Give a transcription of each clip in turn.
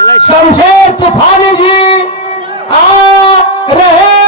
शमशेर तूफानी जी आ रहे हैं।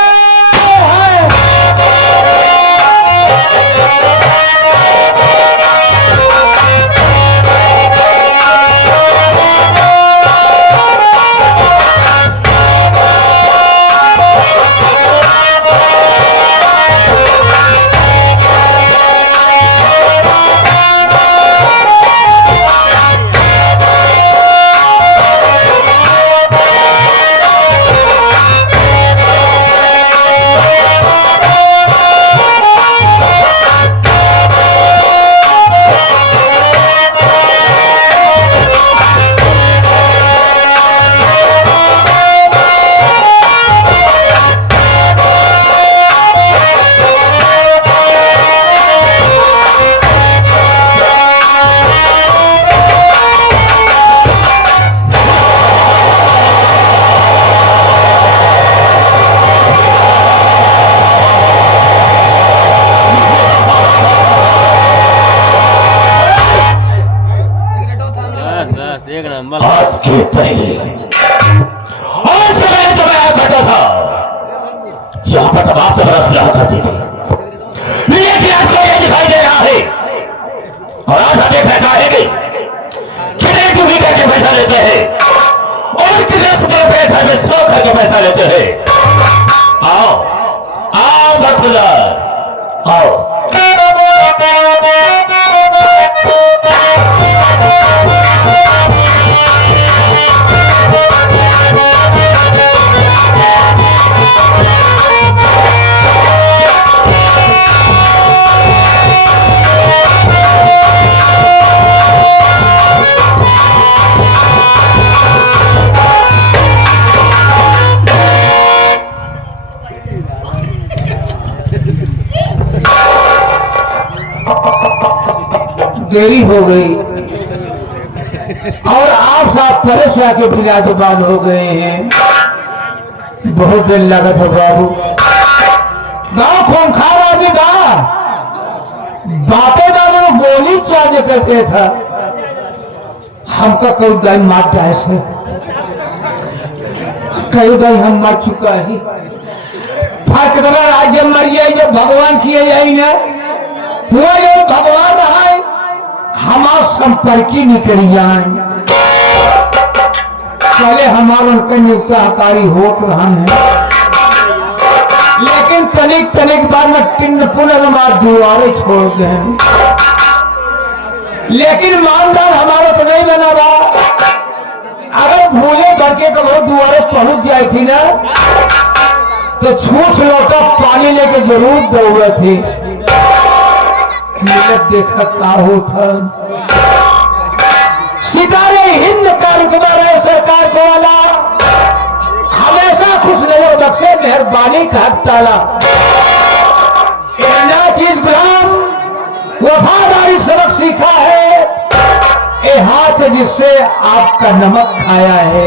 आज के पहले और समय करता था जहां पर तमाम से बरस रहा करती थी, लेकिन आज को ये दिखाई दे रहा है और आज हम देखना चाहेंगे कितने तुम्हें करके पैसा लेते हैं और कितने सुपर पैसा में सौ करके पैसा लेते हैं। आओ आओ भक्तदार आओ। देरी हो गई और आप साथ परेशान के विराजमान हो गए हैं। बहुत दिन लगा था बाबू, गाँव खून खारा भी था, बातें दादा बोली चार्ज करते था। हमका कोई दाई मार जाए से कई दाई हम मर चुका है। फर्क तो आज जब मरिए जब भगवान किए जाए ना हुआ जब भगवान रहा है हमारा संपर्की निकल जाए। पहले हमारा उनका नियुक्ताकारी होत रहा है, लेकिन तनिक बार में टिंड पुनः हमारे दुआरे छोड़ गए। लेकिन मानदार हमारा तो नहीं बना रहा। अगर भूले करके तो वो दुआरे पहुंच जाए थी ना तो छूछ लौटा पानी लेके जरूर दौड़े थे। देखा का होता सितारे हिंद का रुतबा रहे सरकार को वाला, हमेशा खुश नजर बख्शे मेहरबानी का हक ताला। इतना चीज गुलाम वफादारी सबक सीखा है, ये हाथ जिससे आपका नमक खाया है।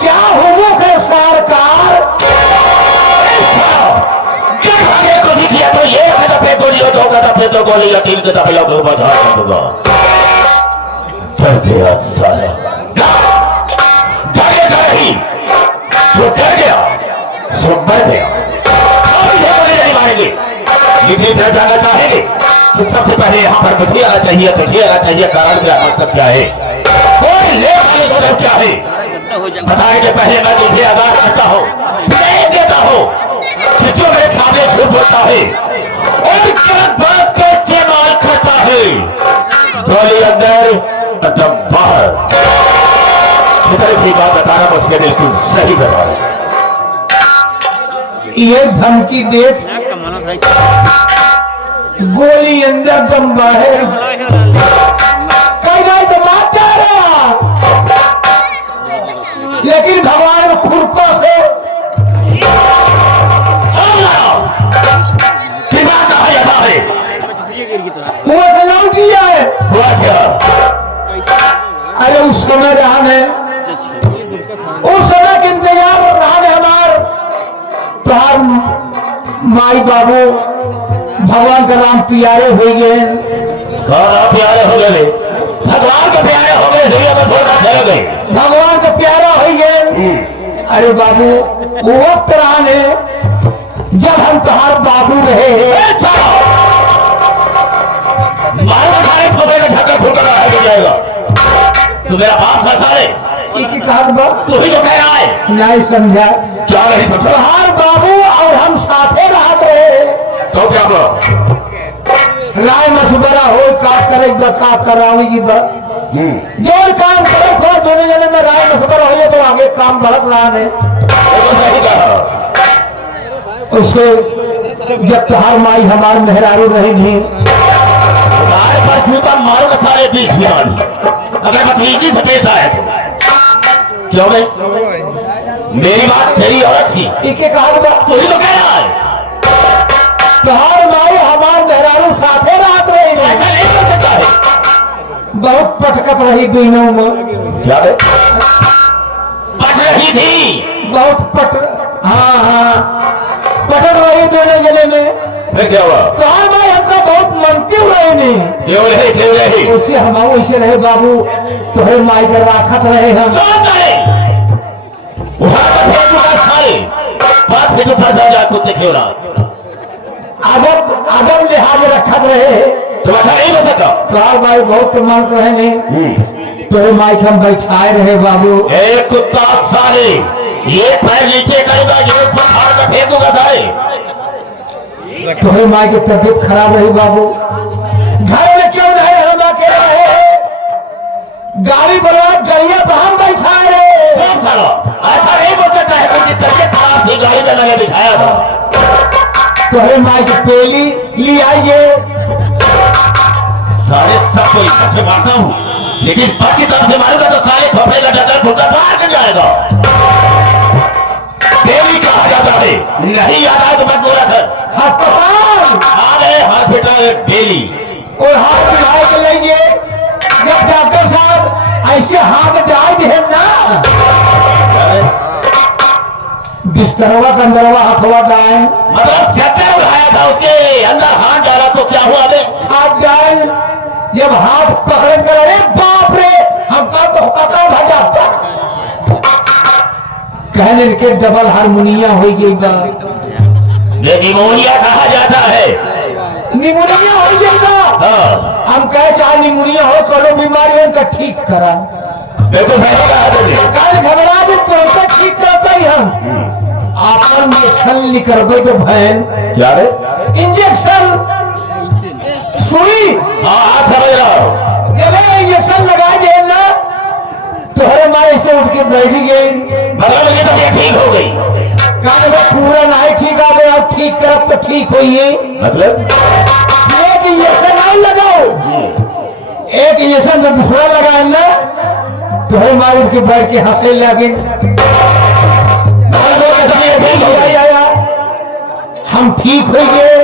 क्या हुकूक है सरकार, किया तो ये दफे गोली हो, 2 दफे तो गोली या 3 दफे लोगों को बचा दूंगा। डर गया साला, डरेगा नहीं, जो डर गया सो मर गया। अब ये गोली नहीं मारेंगे, लेकिन डर जाना चाहेंगे तो सबसे पहले यहाँ पर मुझे आना चाहिए, तुझे आना चाहिए। कारण क्या मकसद क्या है और ले आने क्या है बताएंगे। पहले मैं तुझे आगाह करता हूँ, देता हूँ जो मेरे सामने झूठ बोलता है और क्या बात का इस्तेमाल करता है। गोली अंदर मतलब बाहर, कितनी भी बात बताना मुझके बिल्कुल सही बता रहा है। ये धमकी देख गोली अंदर दम बाहर कई से मार जा रहा, लेकिन भगवान खुरपा से अरे उस समय रहा है, उस समय के इंतजार रहा है हमार तार माई बाबू भगवान का नाम प्यारे हो गए। प्यारे हो गए, भगवान के प्यारे हो गए। गए भगवान से प्यारा हो गए। अरे बाबू वो वक्त रहने जब हम तुम्हार बाबू रहे मारो सारे ठोके का ढक्कन ठोकर रहा है जाएगा। तू मेरा बाप था सारे एक कहा बा तू ही तो कह रहा है नहीं समझा। क्या नहीं समझा? तुम्हार बाबू और हम साथे रहत रहे तो क्या बोला? राय मशवरा हो का करे का करावी बा जो काम करे खो दोनों जने में राय मशवरा हो तो आगे काम बढ़त रहा है। सही कहा। उसके जब तुम्हार माई हमार मेहरारू रहेंगी हमारे पास जूता मारो ना सारे 20 बिहारी अगर बदतमीजी से पेश आया तो क्यों नहीं? मेरी बात तेरी औरत की एक कहा बा तू ही तो कह रहा है। तुम्हार माई हमार मेहरारू साथे रहत रहे ऐसा नहीं कर सकता है। बहुत पटकत रही दोनों में। क्या है? पट रही थी बहुत हाँ पटक रही दोनों जने में। फिर क्या हुआ? तुम्हार माई हमका बहुत मनती रहे ने क्यों रहे उसे हम वैसे रहे बाबू तोहरे माई कर राखत रहे हम उठा कर फेंक चुका सारे बात फिर फंसा जा कुत्ते खेवरा अदब लिहाज रखत रहे तुम ऐसा नहीं हो सकता। तोहर माई बहुत मानत रहे ने तोहरे माई के हम बैठाए रहे बाबू। एक कुत्ता सारे ये पैर नीचे करेगा ये ऊपर फाड़ कर फेंक दूंगा सारे। तोहरे माई की तबीयत खराब रही बाबू घर में क्यों नहीं हम अकेले रहे गाड़ी बना गलिया पर हम बैठाए रहे। ऐसा नहीं बोल सकता है क्योंकि तबीयत खराब थी गाड़ी में मैंने बिठाया था। तोहरे माई की पेली ले आइए सारे सबको इधर से मारता हूँ लेकिन पग की तरफ से मारूंगा तो सारे खोपड़े का ढक्कन खुलकर बाहर कर जाएगा। बेली कहा जाता है नहीं याद आया तो मत बोला कर। अस्पताल हॉस्पिटल बेली और हाथ बिठाए के लिए जब डॉक्टर साहब ऐसे हाथ डाल दे ना बिस्तरवा का अंदरवा हथवा डाल मतलब चक्कर उठाया था उसके अंदर हाथ डाला तो क्या हुआ बे? हाथ डाल जब हाथ पकड़ कर अरे बाप रे हमका तो पता भजा कहने के डबल हारमोनिया हो गई बा निमोनिया कहा जाता है। निमोनिया हो जाएगा। हम कहे चाहे निमोनिया हो करो बीमारी उनका ठीक करा बिल्कुल सही कहा तुमने। कल घबरा से तुरंत ठीक करता ही हम आपन इंजेक्शन निकलबे तो बहन क्या रे? इंजेक्शन सुई हाँ समझ रहा हूँ। जब इंजेक्शन लगा दे ना तोहरे मारे से उठ के बैठी गई मतलब ये तो ठीक हो गई। कहने में पूरा नहीं ठीक आ गया अब ठीक करब तो ठीक होइए मतलब एक इंजेक्शन नहीं लगाओ एक इंजेक्शन जब दूसरा लगाए ना तोहरे मारे उठ के बैठ के हंसने लगे हम ठीक हो गए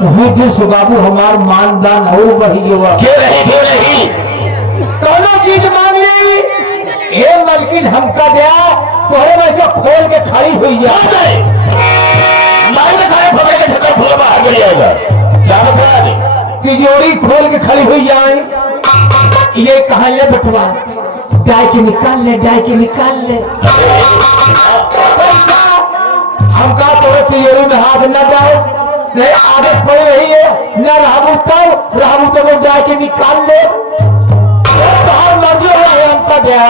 वही दिन से बाबू हमार मानदान हो बढ़ी गया। क्यों नहीं दोनों चीज मांग ली हे मलकिन हमका दिया तोहरे में से खोल के खड़ी हुई जाए सारे खोपड़े के ढक्कन खोल बाहर गिर जाएगा। क्या मतलब? तिजोरी खोल के खड़ी हुई जाए ये कहा ले बटवा डाय के निकाल ले पैसा हमका तोरे तिजोरी में हाथ न डाल नहीं आदत पड़ रही है न रहबू तो वो डाय के निकाल ले तोहार मर्जी है हमका दिया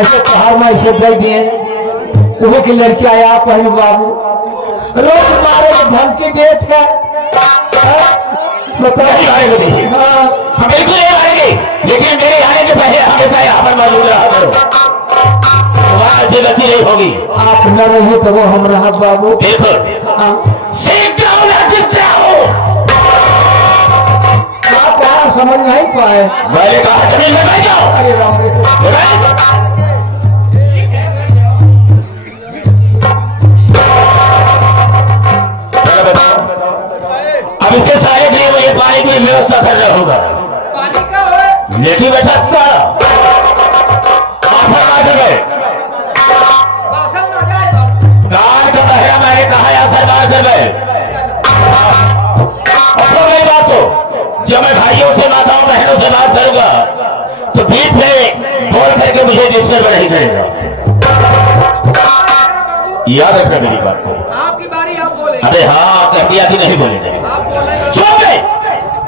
ऐसे तोहार में ऐसे दे दिए वही की लड़की आया पहले बाबू रोज मारे को धमकी देते है नहीं हम बिल्कुल नहीं आएंगे लेकिन मेरे आने के पहले हमेशा यहाँ पर मौजूद रहा करो तुम्हारा ऐसी गलती नहीं होगी। आप न रहे तो वो हम रहा बाबू बिल्कुल sit down आप कहा समझ नहीं पाए मैंने कहा जमीन में बैठ जाओ। अरे राम रे अब इसके सारे के लिए मुझे पानी की व्यवस्था करना होगा। लेटी बैठा सारा कान का बहरा मैंने कहा या सरदार से मैं तो मेरी बात हो जब मैं भाइयों से माताओं बहनों से बात करूंगा तो बीच में बोल शेर नहीं करेगा। याद रखना मेरी बात को। आपकी बारी, आप बोले। अरे हाँ, कह दिया कि नहीं बोलेंगे। आप बोले। छोड़ दे,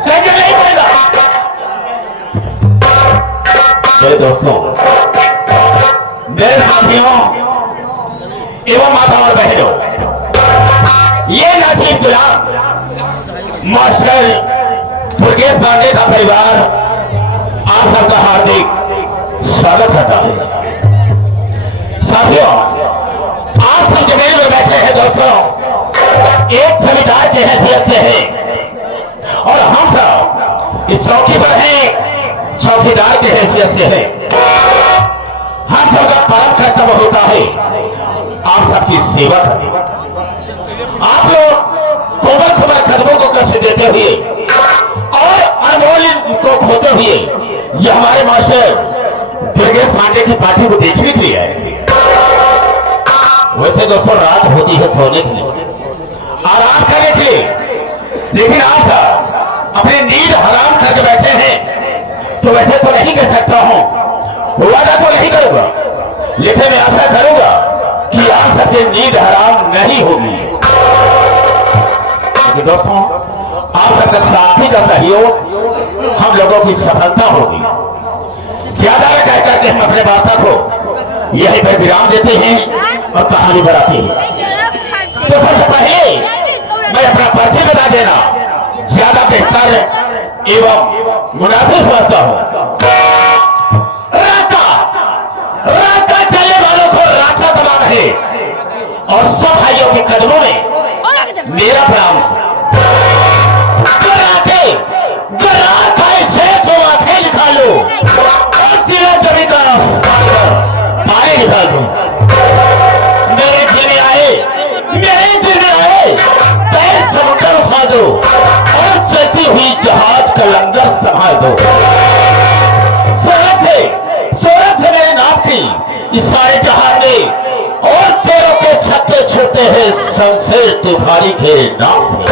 कह नहीं बोलेगा। मेरे दोस्तों, मेरे साथियों एवं माता और बहनों, ये नासिर गुलाम मास्टर दुर्गेश पांडे का परिवार आप सबका हार्दिक स्वागत करता है। साथियों, आप सब जगह में बैठे हैं दोस्तों, एक समुदाय की हैसियत से है और हम सब इस चौकी पर हैं चौकीदार की हैसियत से है। हम सबका परम कर्तव्य होता है आप सबकी सेवा करना। आप लोग कोमल कोमल कदमों को कष्ट देते हुए और अनमोल को खोते हुए ये हमारे मास्टर दुर्गेश पांडे की पार्टी को देखने के लिए आए। वैसे दोस्तों रात होती है सोने के लिए, आराम करने के लिए, लेकिन आप अपनी नींद हराम करके बैठे हैं तो वैसे तो नहीं कर सकता हूं, वादा तो नहीं करूंगा, लेकिन मैं आशा करूंगा कि आप सबकी नींद हराम नहीं होगी। क्योंकि दोस्तों आप सबका साथी का सहयोग हम लोगों की सफलता होगी। ज्यादा कह करके हम अपने वार्ता को यहीं पर विराम देते हैं और कहानी बढ़ाते हैं। तो सबसे पहले मैं अपना परिचय बता देना ज्यादा बेहतर एवं मुनासिब समझता हूं। रास्ता चलने वालों को रास्ता तमाम है और सब भाइयों के कदमों में मेरा प्रणाम। माथे निकालो और सिरा जमी का पानी निकाल दो। मेरे दिल में आए पैर समुद्र उठा दो और चलती हुई जहाज का लंगर संभाल दो। सोरत है मेरे नाम की इस सारे जहाज में और शेरों के छक्के छोटे हैं शमशेर तूफानी के नाम से।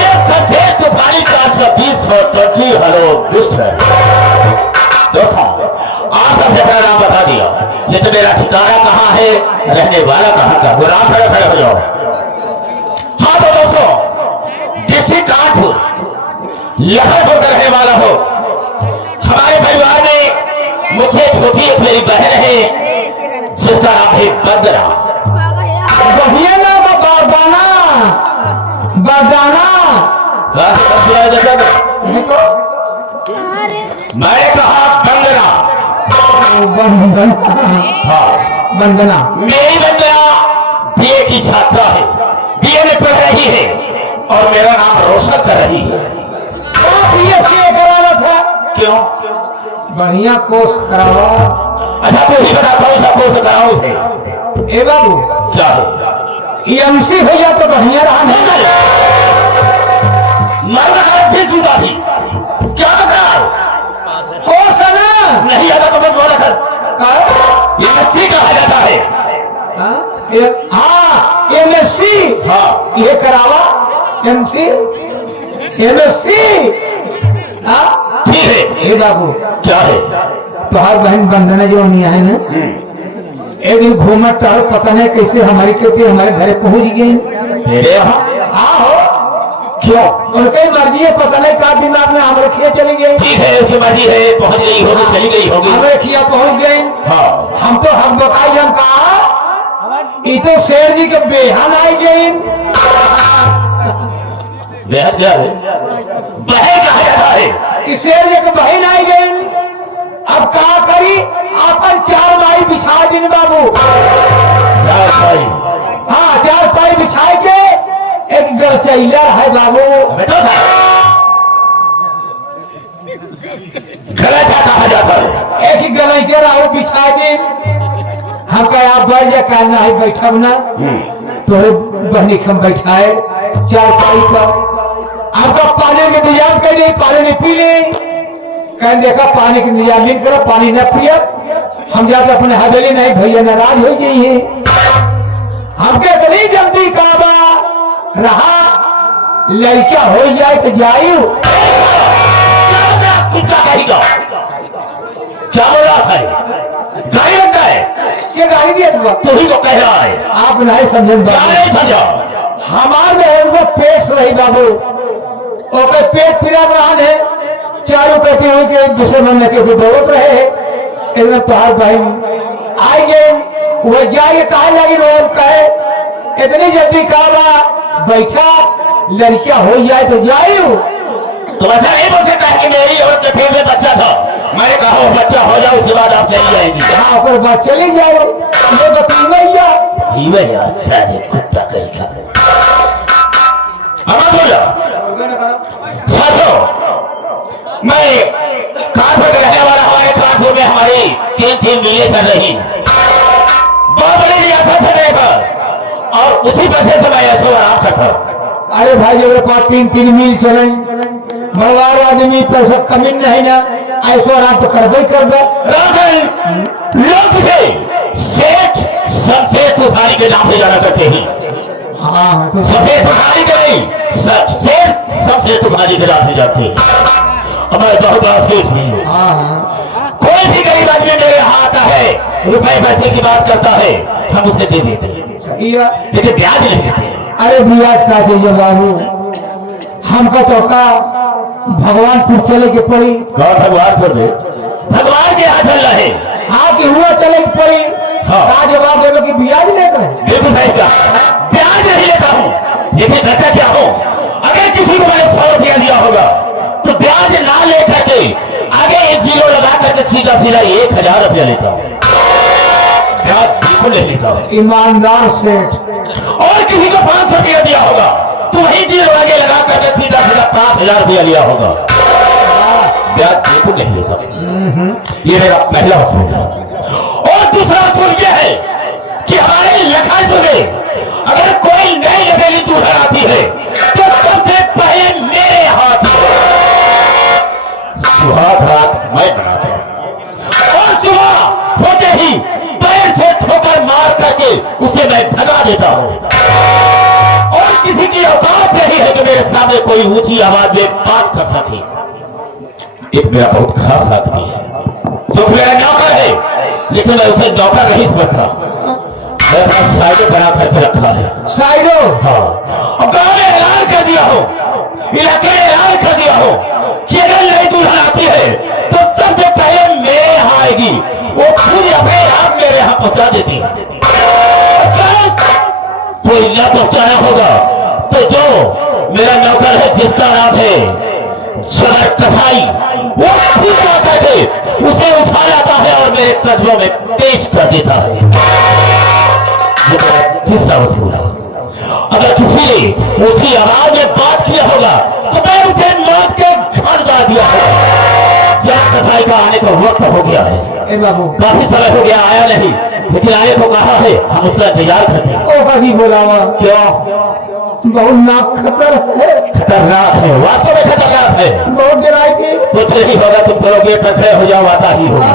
ये शमशेर तूफानी का 20 हेलो दुष्ट है। दोस्तों आप सबसे अपना नाम बता दिया, लेकिन मेरा ठिकाना कहाँ है, रहने वाला कहाँ का, गुलाम खड़े खड़े हो जाओ। हाँ तो दोस्तों, जिस कानपुर लखनपुर का रहने वाला हो, हमारे परिवार में मुझसे छोटी एक मेरी बहन है जिसका नाम है बंदना। बढ़िया नाम बरदाना। मैंने कहा बंदना। हाँ बंदना। मेरी बंदना बीए की छात्रा है, बीए में पढ़ रही है और मेरा नाम रोशन कर रही है। कराना था क्यों? बढ़िया कोर्स करावा। अच्छा तू ही बता कौन सा कोर्स कराओ उसे। ए बाबू क्या है? एमसी हो जा तो बढ़िया रहा। मर रहा फिर सुधा भी क्या बता कोर्स है ना, नहीं आता तो मैं बोला कर एमएससी कहा जाता है। हाँ एमएससी। हाँ ये करावा एमसी एमएससी। ठीक है। ए बाबू क्या है? तुहार बहन बंदना जो नहीं है ना, एक दिन घूमत टहल पता नहीं कैसे हमारी क्योंकि हमारे घर पहुंच गई। तेरे यहाँ? हाँ हो। क्यों? उनकी मर्जी है, पता नहीं का दिमाग में हमारे खिया चली गई। ठीक है, उसकी मर्जी है, पहुंच गई होगी, चली गई होगी। हमारे खिया पहुंच गई। हाँ हम तो हम बताई, हम कहा ये तो शेर जी के बेहन आई गई। बेहद क्या है? बहन कहा जाता है। कि शेर जी के बहन आई गई। अब कहा करी, अपन 4 माई बिछा दिन बाबू। 4 भाई। हाँ 4 पाई बिछाए के एक गलचैला है बाबू। मैं तो था गलचा कहा जाता है। एक ही गलैचर और बिछा दे। हम कहा आप बढ़ जा, कहना है बैठब ना, तोरे बहनी हम बैठाए 4 पाई पर। आपका पानी के इंतजाम कर दे, पानी नहीं पी ले। कह देखा पानी के इंतजाम नहीं करो, पानी न पिया, हम जाते अपने हवेली नहीं, भैया नाराज हो जाइए। हमके इतनी जल्दी काबा रहा, लड़का हो जाए तो जायू। कुत्ता कहेगा क्या बोल रहा था? गाड़ी लगता है, ये गाड़ी दिया तुम तू ही तो कह रहा है। आप नहीं समझे क्या नहीं समझा? हमार में वो पेट रही बाबू ओके पेट पीड़ा रहा है चारों कहते हुए कि दूसरे महीने के दौड़त रहे एकदम तोहार बहन आई गए वो जाए कहा लगी रोम कहे इतनी जल्दी कहा बैठा लड़कियां हो जाए तो जाए तो ऐसा नहीं बोल सकता है कि मेरी औरत के पेट में बच्चा था, मैंने कहा वो बच्चा हो जाए उसके बाद आप चली जाएगी। हाँ ओकर बाद चले जाओ ये बताइए धीमे यार सारे कुत्ता कहीं का अब बोलो साथियों, मैं कानपुर के रहने वाला, हमारे कानपुर में हमारी 3 मीलें चल रही, बहुत बड़ी रियासत है मेरे पास और उसी पैसे से मैं ऐसे आराम करता हूँ। अरे भाई अगर पास 3 मील चले भगवान आदमी पैसा कमी नहीं ना ऐसा आराम तो करबे करबे लोग थे सेठ सफेद तूफानी के नाम से जाना करते हैं। हाँ तो सफेद तूफानी के नहीं, सेठ सफेद तूफानी के नाम से जाते हैं। हमारे बहुत बड़ा सेठ भी है। हाँ कोई भी गरीब आदमी मेरे यहाँ आता है, रुपए पैसे की बात करता है, हम उसे दे देते हैं, सही है। लेकिन ब्याज नहीं देते। अरे ब्याज का चाहिए बाबू हमका तो का भगवानपुर चले के पड़ी भगवानपुर में भगवान के यहाँ चल रहे हाँ कि हुआ चले के पड़ी हाँ। का जवाब देवे कि ब्याज लेते हैं बिल्कुल सही कहा, ब्याज नहीं लेता हूँ, लेकिन करता क्या हूँ, अगर किसी को मैंने 100 रुपया दिया होगा तो ब्याज ना ले करके आगे एक जीरो लगा करके सीधा 1000 रुपया लेता हूँ, ब्याज बिल्कुल नहीं लेता हूँ। ईमानदार सेठ और किसी को 500 रुपया दिया होगा तो वही जीरो आगे लगा करके सीधा 5000 रुपया लिया होगा, ब्याज बिल्कुल नहीं लेता। ये मेरा पहला असूल है। और दूसरा असूल यह है कि हमारे लखनपुर में अगर कोई नई नवेली दुल्हन आती है तो सबसे पहले मेरे यहाँ आती है, सुहाग रात मैं बनाता हूँ और सुबह होते ही पैर से ठोकर मार करके उसे मैं भगा देता हूँ। और किसी की औकात नहीं है कि मेरे सामने कोई ऊंची आवाज में बात कर सके। एक मेरा बहुत खास आदमी है जो मेरा नौकर है, लेकिन मैं उसे नौकर नहीं समझता, मैं अपना साइडो बना करके रखा है। साइडो हाँ, और गांव में ऐलान कर दिया हो, इलाके में ऐलान कर दिया हो कि अगर नई दुल्हन आती है तो सबसे पहले मेरे यहाँ आएगी, वो खुद अपने आप मेरे यहाँ पहुंचा देती है। कोई न पहुंचाया होगा तो जो मेरा नौकर है जिसका नाम है जबर कसाई, वो खुद आकर के उसे उठा लाता है और मेरे कदमों में पेश कर देता है। ये मेरा तीसरा वसूल है। अगर किसी ने ऊंची आवाज में बात किया होगा तो मैं उसे मौत के घाट डाल दिया होगा। जबर कसाई का आने का वक्त हो गया है, ए बाबू काफी समय हो गया, आया नहीं, लेकिन आने को कहा है, हम उसका इंतजार करते हैं। ओ कभी बोलावा क्यों? बहुत नाक खतर है खतरनाक है, वास्तव में खतरनाक है। बहुत डराई थी कुछ नहीं होगा, तुम चलोगे टकरे हो जाओ, आता ही होगा।